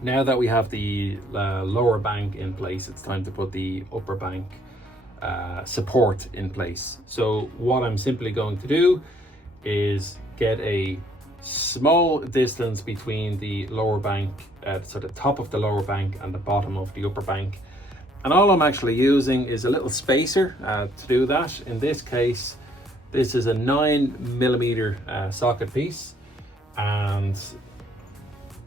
Now that we have the lower bank in place, it's time to put the upper bank support in place. So what I'm simply going to do is get a small distance between the lower bank, so the top of the lower bank and the bottom of the upper bank. And all I'm actually using is a little spacer to do that. In this case, this is a 9mm socket piece, and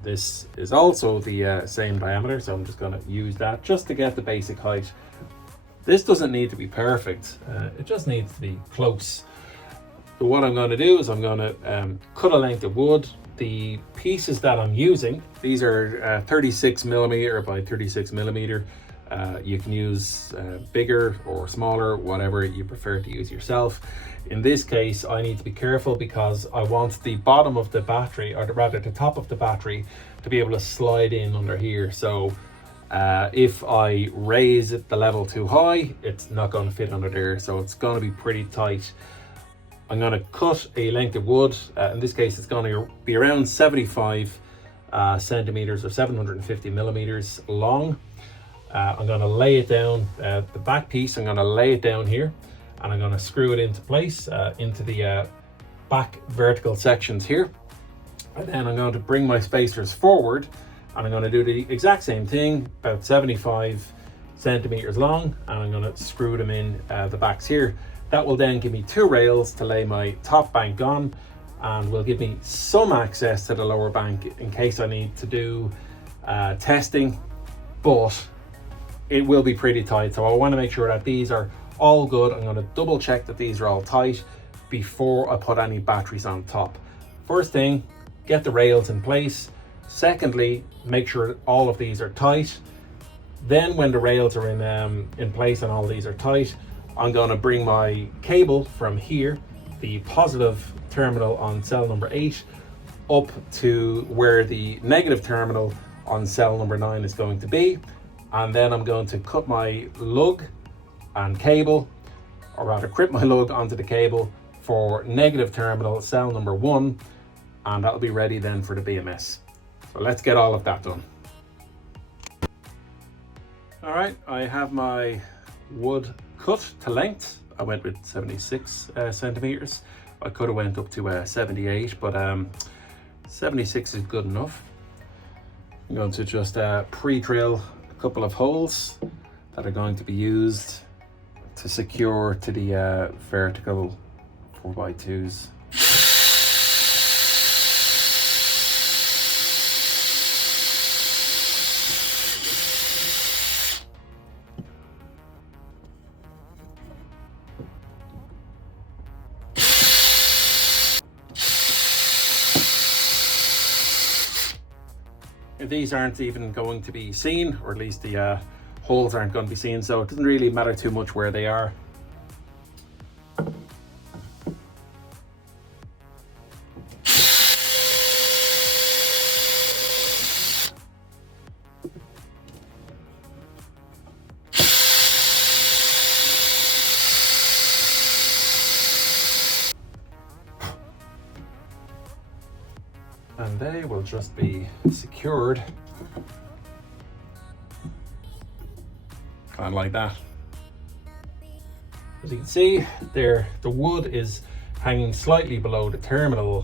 this is also the same diameter, so I'm just going to use that just to get the basic height. This doesn't need to be perfect, it just needs to be close. So what I'm going to do is I'm going to cut a length of wood. The pieces that I'm using, these are 36mm by 36mm. You can use bigger or smaller, whatever you prefer to use yourself. In this case, I need to be careful because I want the bottom of the battery, or rather the top of the battery, to be able to slide in under here. So if I raise the level too high, it's not going to fit under there. So it's going to be pretty tight. I'm going to cut a length of wood. In this case, it's going to be around 75 centimeters or 750mm long. I'm going to lay it down, the back piece, I'm going to lay it down here, and I'm going to screw it into place into the back vertical sections here. And then I'm going to bring my spacers forward, and I'm going to do the exact same thing, about 75 centimeters long, and I'm going to screw them in the backs here. That will then give me 2 rails to lay my top bank on, and will give me some access to the lower bank in case I need to do testing, but it will be pretty tight. So I want to make sure that these are all good. I'm going to double check that these are all tight before I put any batteries on top. First thing, get the rails in place. Secondly, make sure all of these are tight. Then when the rails are in place and all these are tight, I'm going to bring my cable from here, the positive terminal on cell number 8, up to where the negative terminal on cell number 9 is going to be. And then I'm going to cut my lug and cable, or rather grip my lug onto the cable for negative terminal cell number 1, and that'll be ready then for the BMS. So let's get all of that done. All right, I have my wood cut to length. I went with 76 centimeters. I could have went up to 78, but 76 is good enough. I'm going to just pre-drill couple of holes that are going to be used to secure to the vertical 4x2s. These aren't even going to be seen, or at least the holes aren't going to be seen, so it doesn't really matter too much where they are. And they will just be secured kind of like that. As you can see there, the wood is hanging slightly below the terminal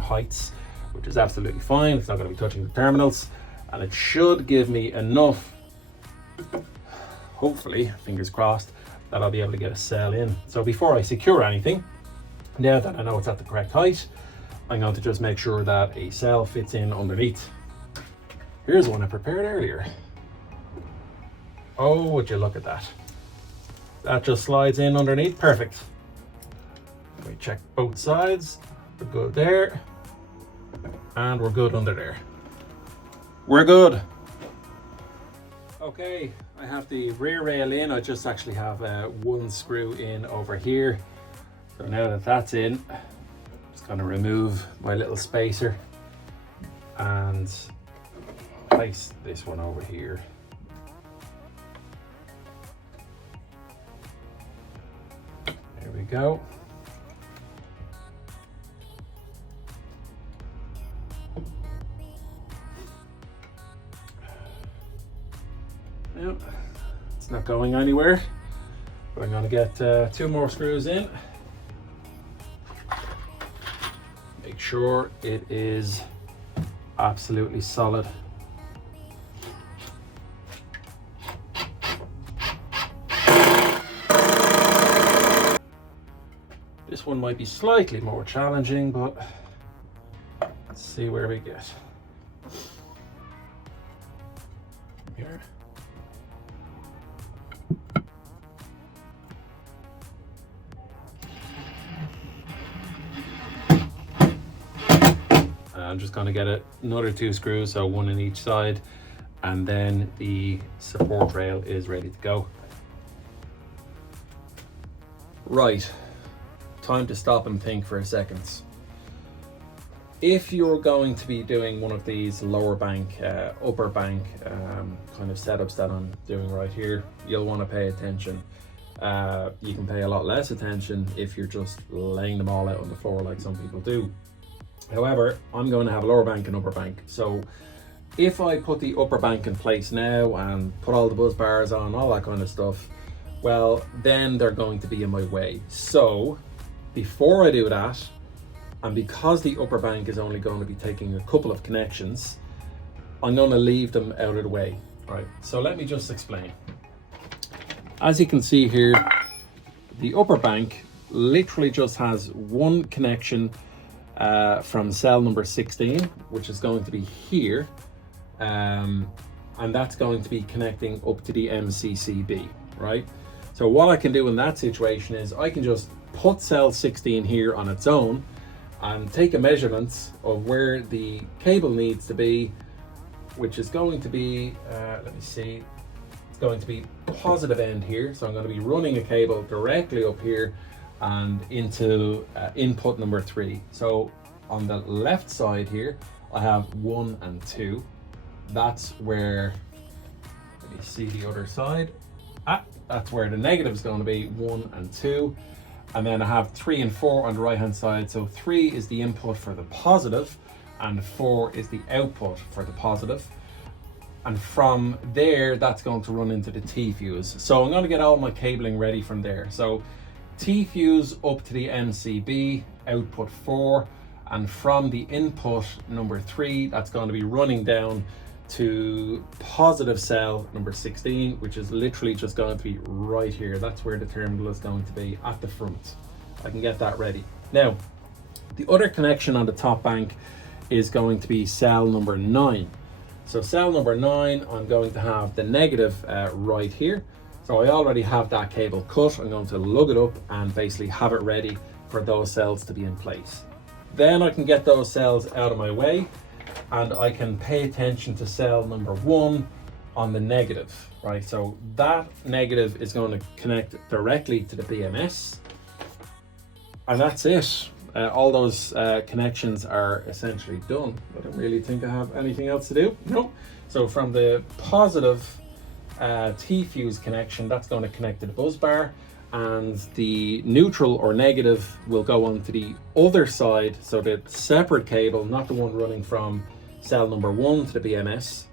heights, which is absolutely fine. It's not going to be touching the terminals, and it should give me enough, hopefully, fingers crossed, that I'll be able to get a cell in. So before I secure anything, now that I know it's at the correct height, I'm going to just make sure that a cell fits in underneath. Here's one I prepared earlier. Oh, would you look at that? That just slides in underneath, perfect. Let me check both sides. We're good there, and we're good under there. We're good. Okay, I have the rear rail in. I just actually have one screw in over here. So now that that's in, just gonna remove my little spacer and place this one over here. There we go. Yeah, it's not going anywhere, but I'm going to get 2 more screws in. Make sure it is absolutely solid. This one might be slightly more challenging, but let's see where we get. Here. I'm just going to get another 2 screws, so 1 in each side, and then the support rail is ready to go. Right, time to stop and think for a second. If you're going to be doing one of these lower bank, upper bank kind of setups that I'm doing right here, you'll want to pay attention. You can pay a lot less attention if you're just laying them all out on the floor like some people do. However, I'm going to have a lower bank and upper bank. So if I put the upper bank in place now and put all the buzz bars on, all that kind of stuff, well, then they're going to be in my way. So before I do that, and because the upper bank is only going to be taking a couple of connections, I'm going to leave them out of the way. All right, so let me just explain. As you can see here, the upper bank literally just has 1 connection from cell number 16, which is going to be here, and that's going to be connecting up to the MCCB, right? So what I can do in that situation is I can just put cell 16 here on its own and take a measurement of where the cable needs to be, which is going to be, let me see, it's going to be positive end here. So I'm going to be running a cable directly up here and into input number 3. So on the left side here, I have 1 and 2. That's where, let me see the other side. That's where the negative is going to be, 1 and 2. And then I have 3 and 4 on the right hand side. So 3 is the input for the positive and 4 is the output for the positive. And from there, that's going to run into the T fuse. So I'm going to get all my cabling ready from there. So T fuse up to the MCB, output 4, and from the input number 3, that's going to be running down to positive cell number 16, which is literally just going to be right here. That's where the terminal is going to be at the front. I can get that ready. Now, the other connection on the top bank is going to be cell number 9. So cell number 9, I'm going to have the negative right here. So I already have that cable cut. I'm going to lug it up and basically have it ready for those cells to be in place. Then I can get those cells out of my way and I can pay attention to cell number 1 on the negative, right? So that negative is going to connect directly to the BMS, and that's it. All those connections are essentially done. I don't really think I have anything else to do. No. So from the positive T fuse connection, that's going to connect to the buzz bar, and the neutral or negative will go on to the other side. So the separate cable, not the one running from cell number 1 to the BMS,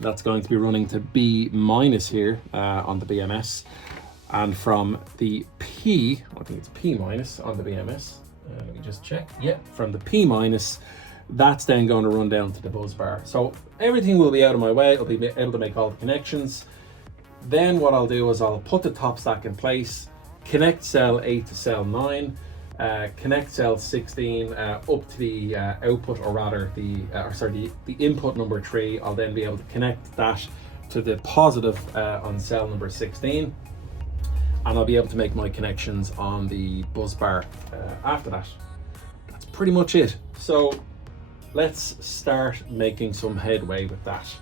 that's going to be running to B minus here on the BMS, and from the P, I think it's P minus on the BMS. Let me just check. Yeah, from the P minus, that's then going to run down to the buzz bar. So everything will be out of my way. I'll be able to make all the connections. Then what I'll do is I'll put the top stack in place, connect cell 8 to cell 9, connect cell 16 up to the output, or rather the input number 3. I'll then be able to connect that to the positive on cell number 16. And I'll be able to make my connections on the buzz bar after that. That's pretty much it. So let's start making some headway with that.